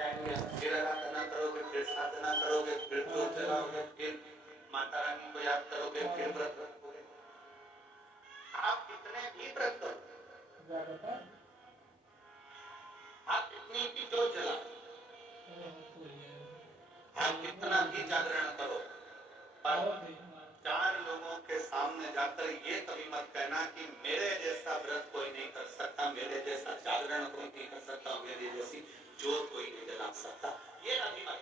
जाएंगे, फिर आराधना करोगे, फिर साधना करोगे, फिर जोत जलाओगे, फिर माता रानी को याद करोगे, फिर व्रत रखोगे। आप कितने भी व्रत करो, आप कितनी भी जोत जलाओ, आप कितना भी जागरण करो, पर 4 लोगों के सामने जाकर ये कभी मत कहना कि मेरे जैसा व्रत कोई नहीं कर सकता, मेरे जैसा जागरण कोई नहीं कर सकता, मेरी जैसी जोत कोई नहीं जला सकता। ये कभी मत।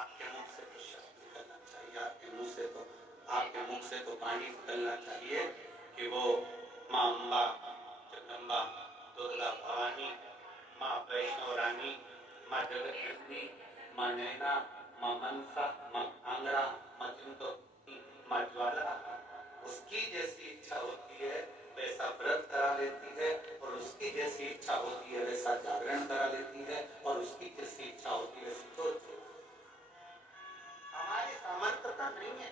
आपके मुख से तो शब्द निकलना चाहिए, आपके मुख से तो पानी निकलना चाहिए कि वो माँ अम्बा, जगदम्बा, दुर्गा भवानी, माँ वैष्णो रानी, माँ जगदम्बी, माँ नैना, माँ मनसा, माँ आंगड़ा, माँ चिंतोनी, माँ ज्वाला, उसकी जैसी इच्छा होती है वैसा व्रत करा लेती है, और उसकी जैसी इच्छा होती है वैसा जागरण करा लेती है, और उसकी जैसी इच्छा होती है वैसी जोत। हमारी सामर्थ्यता नहीं है।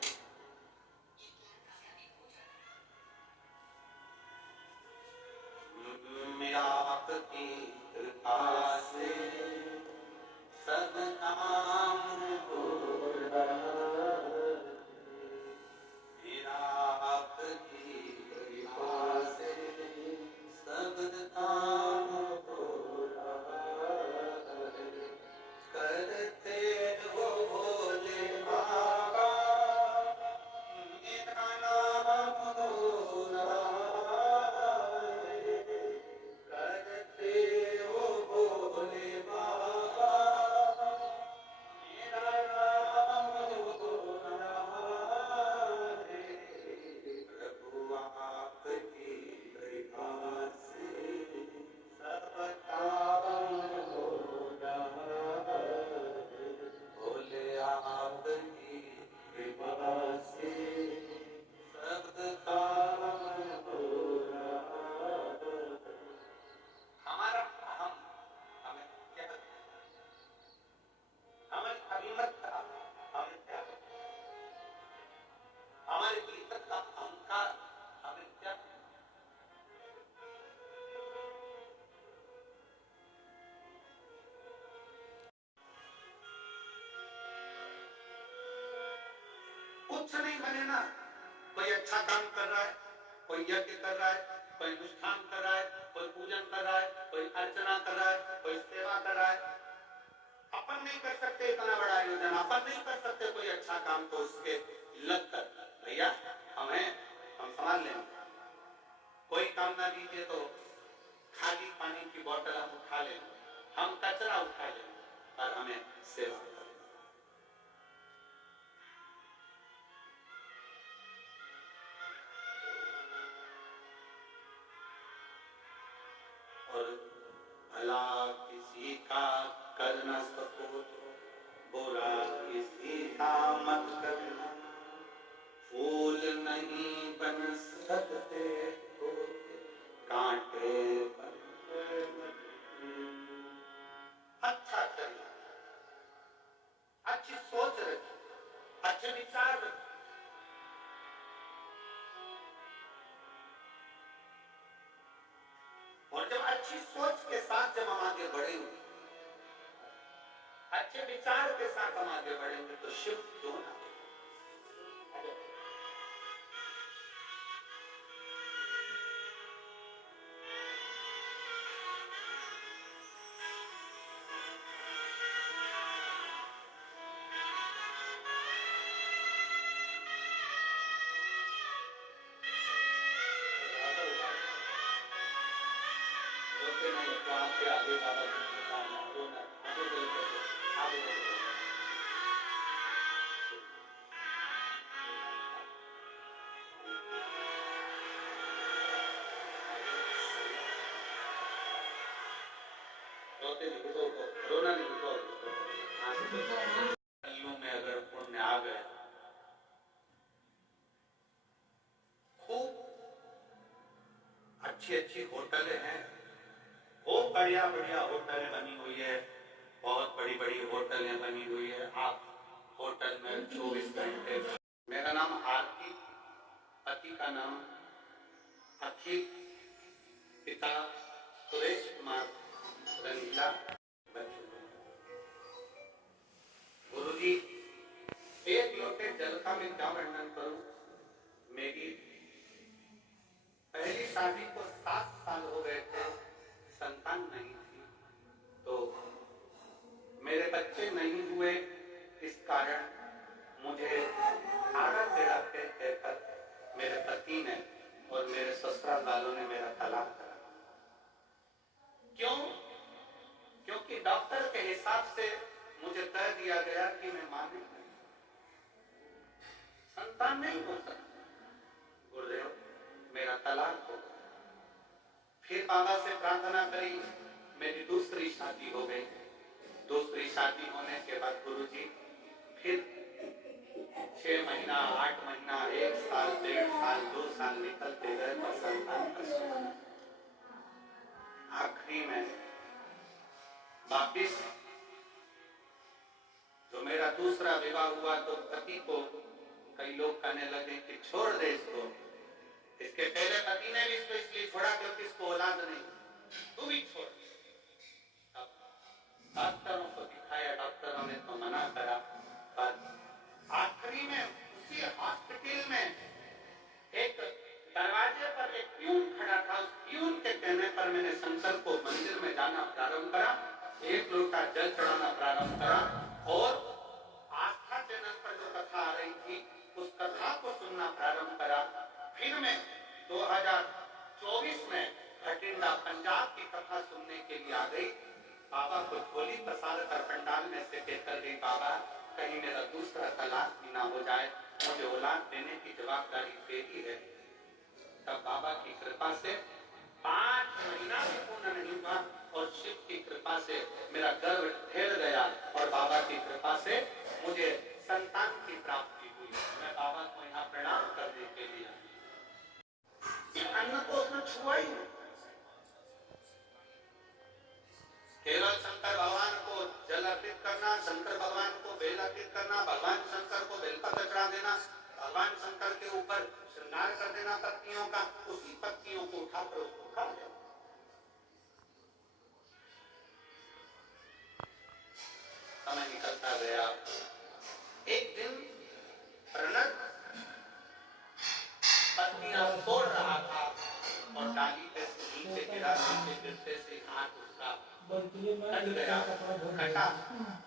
मेरा आपकी कृपा से सब काम हो रहा, मेरा आपकी कृपा से सब काम हो रहा, करते हो भोले बाबा मेरा नाम हो रहा, करते हो भोले बाबा मेरा नाम हो रहा है, प्रभु आपकी कृपा से सब काम हो रहा है, भोले आपकी कृपा से सब काम हो रहा है। हमारा अहम हमें क्या, हमारी अभिमतता हमें क्या, हमारे भीतर का अहंकार हमें क्या, कुछ नहीं बने ना। कोई अच्छा काम कर रहा है, कोई यज्ञ कर रहा है, कोई अनुष्ठान कर रहा है, कोई पूजन कर रहा है, कोई अर्चना कर रहा है, कोई सेवा कर रहा है। अपन नहीं कर सकते इतना बड़ा आयोजन, अपन नहीं कर सकते कोई अच्छा काम, तो उसके लग कर भैया हम संभाल लेंगे। कोई काम ना दीजिए तो खाली पानी की बोतल हम उठा लेंगे, हम कचरा उठा लेंगे, और हमें सेवा करें। और भला किसी का कर न सको तो बुरा किसी का मत करना, फूल नहीं बन सकते तो कांटे बन। अच्छा करना, अच्छी सोच रखी, अच्छे विचार रखी, और जब अच्छी सोच के साथ जब हम आगे बढ़ेंगे, अच्छे विचार के साथ हम आगे बढ़ेंगे, तो शिव क्यों ना। रोना नहीं, में अगर पुण्य आ गए, खूब अच्छी अच्छी होटलें हैं, खूब बढ़िया बढ़िया होटलें बनी हुई है, बहुत बड़ी बड़ी होटलें बनी हुई है। आप होटल में 24 घंटे। मेरा नाम आरती, पति का नाम अखिल, पिता सुरेश कुमार, मिला बच्चों को। गुरुजी, एक लोटे जल का मैं क्या वर्णन करूं। मेरी पहली शादी को 7 साल हो गए थे, संतान नहीं थी, तो मेरे बच्चे नहीं हुए, इस कारण मुझे आड़ा टेढ़ा कहकर मेरे पति ने और मेरे ससुराल वालों ने मेरा तलाक करा। क्यों? क्योंकि डॉक्टर के हिसाब से मुझे तय दिया गया कि मैं मां नहीं, संतान नहीं हो सकता। गुरुदेव, मेरा तलाक हो गया। फिर बाबा से प्रार्थना करी, मेरी दूसरी शादी हो गई। दूसरी शादी होने के बाद गुरुजी फिर 6 महीना, 8 महीना, 1 साल, 1.5 साल, 2 साल निकलते गए, पर संतान का सुख। आखिरी में वापिस जो मेरा दूसरा विवाह हुआ तो पति को कई लोग कहने लगे कि छोड़ दे इसको। इसके पहले पति ने भी इसको इसलिए छोड़ा क्योंकि इसको औलाद नहीं, तू भी छोड़। डॉक्टरों को दिखाया, डॉक्टरों ने तो मना करा, पर आखिरी में उसी हॉस्पिटल में एक दरवाजे पर एक प्यून खड़ा था। उस प्यून के कहने पर मैंने शंकर को मंदिर में जाना प्रारंभ करा, 1 लोटा जल चढ़ाना प्रारंभ करा और आस्था चैनल पर जो कथा आ रही थी उस कथा को सुनना प्रारंभ करा। फिर मैं 2024 में भटिंडा पंजाब की कथा सुनने के लिए आ गई। बाबा को झोली पसार कर पंडाल में से कहकर गई, बाबा कहीं मेरा दूसरा तलाक भी ना हो जाए, मुझे औलाद देने की जवाबदारी तेरी है। तब बाबा की कृपा से 5 महीना भी पूर्ण नहीं हुआ और शिव की कृपा से मेरा गर्भ ढेर गया और बाबा की कृपा से मुझे संतान की प्राप्ति हुई। मैं बाबा को यहाँ प्रणाम करने के लिए अन्न को उसने छुआ ही नहीं। केवल शंकर भगवान को जल अर्पित करना, शंकर भगवान को बेल अर्पित करना, भगवान शंकर को बेलपत्र चढ़ा देना, भगवान शंकर के ऊपर श्रृंगार कर देना पत्तियों का, उसी पत्तियों को उठाकर उसको खा लेना। समय निकलता गया। एक दिन प्रणव पत्तियां तोड़ रहा था और डाली पे नीचे गिरा, नीचे गिरते से हाथ उसका कट गया, कटा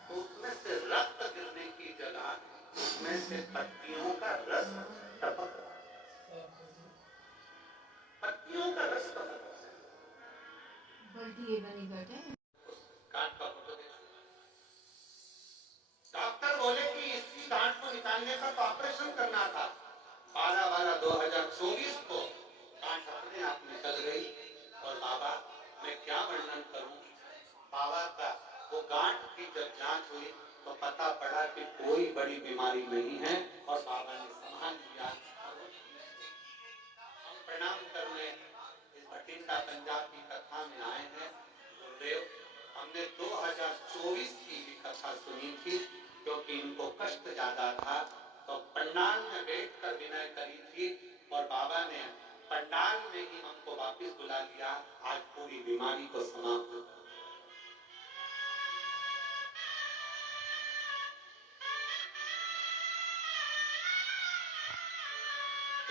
तो उसमें से रक्त गिरने की जगह उसमें से पत्तियों का रस टपक रहा, पत्तियों का रस टपक रहा। गांठ का फोटो देखो। डॉक्टर बोले कि इसकी गांठ को निकालने का तो ऑपरेशन करना था। 12/12/2024 को गांठ अपने आप निकल गई और बाबा, मैं क्या वर्णन करूं, बाबा का वो गांठ की जब जांच हुई तो पता पड़ा कि कोई बड़ी बीमारी नहीं है और बाबा ने संभाल लिया। हम प्रणाम करने इस भटिंडा पंजाब की कथा में आए हैं। गुरुदेव, हमने 2024 की भी कथा सुनी थी क्योंकि इनको कष्ट ज्यादा था, तो पंडाल में बैठकर विनय करी थी और बाबा ने पंडाल में ही हमको वापस बुला लिया। आज पूरी बीमारी को समाप्त कर।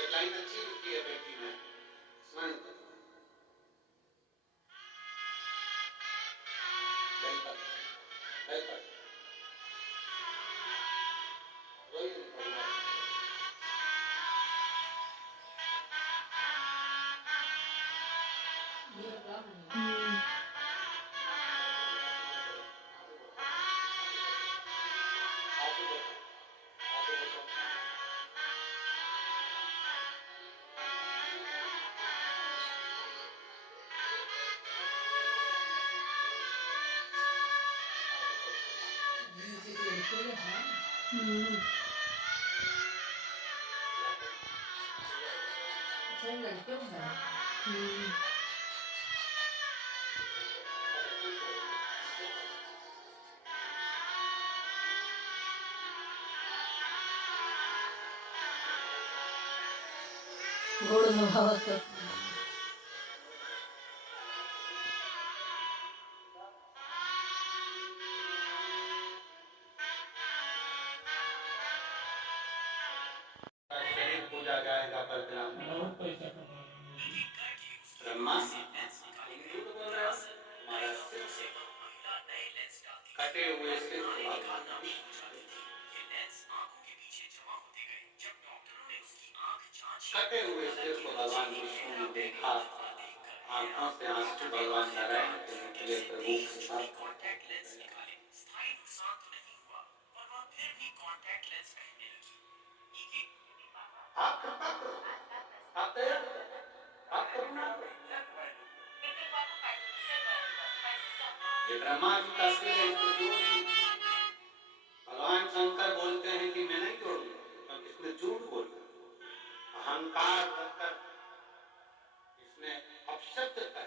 एक लाइन अच्छी लिखी है बेटी ने, स्मरण करो। गोड़ दबावत कटे हुए सिर को कटे हुए सिर को भगवान विष्णु ने देखा, आंखों से आंसू भगवान नारायण के निकले, प्रभु के साथ आप कृपा करो, आप दया करो, आप करुणा करो। ये ब्रह्मा जी का सिर है, इसको जोड़ दीजिए। भगवान शंकर बोलते हैं कि मैं नहीं जोड़ूंगा, क्योंकि इसने झूठ बोला, अहंकार रखकर इसने अपशब्द कर।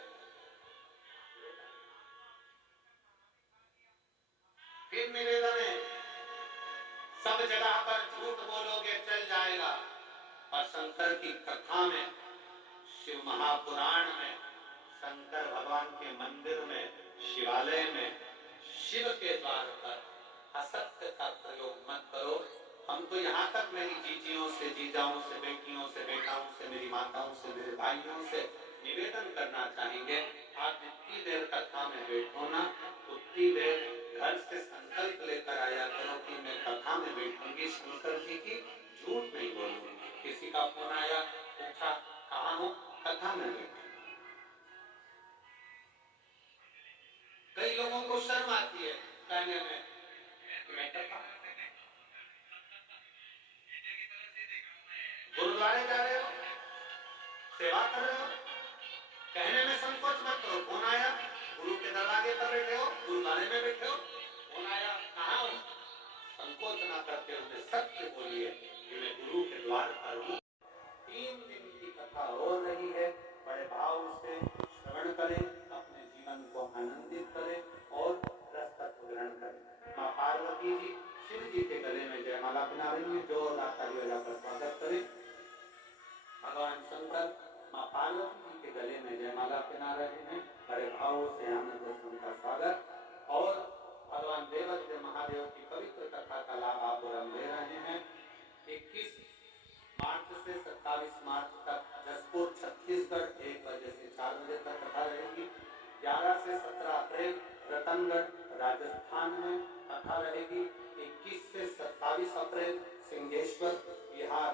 फिर निवेदन है, सब जगह पर झूठ बोलोगे चल जाएगा, और शंकर की कथा में, शिव महापुराण में, शंकर भगवान के मंदिर में, शिवालय में, शिव के द्वार पर असत्य का प्रयोग मत करो। हम तो यहाँ तक मेरी जीजियों से, जीजाओं से, बेटियों से, बेटाओं से, मेरी माताओं से, मेरे भाइयों से निवेदन करना चाहेंगे, आप जितनी देर कथा में बैठो ना, उतनी देर घर से संकल्प लेकर आया करो कि मैं कथा में बैठूंगी, शंकर जी की झूठ नहीं बोलूंगी। किसी का फोन आया, पूछा कहाँ हो, कथा में बैठो। कई लोगों को शर्म आती है कहने में, मैं कथा गुरुद्वारे जा रहे हो, सेवा कर रहे हो, कहने में संकोच मत करो। फोन आया, गुरु के दरवाजे पर बैठे हो, गुरुद्वारे में बैठे हो, फोन आया कहाँ हो, संकोच ना करते हुए सत्य बोलिए कि मैं गुरु के द्वार पर हूँ। 3 दिन की कथा हो रही है, बड़े भाव से श्रवण करें, अपने जीवन को आनंदित करें और रस तत्व ग्रहण करें। माँ पार्वती जी शिव जी के गले में जयमाला पहना रही है, जो ताली बजाकर स्वागत करें। भगवान शंकर माँ पार्वती जी के गले में जयमाला पहना रहे हैं, बड़े भाव से आनंद से उनका स्वागत। और भगवान देवादिदेव महादेव की पवित्र कथा का लाभ आप और हम ले रहे हैं। 21 मार्च से 27 मार्च तक जसपुर छत्तीसगढ़ 1 बजे से 4 बजे तक कथा रहेगी। 11 से 17 अप्रैल रतनगढ़ राजस्थान में कथा रहेगी। 21 से 27 अप्रैल सिंहेश्वर बिहार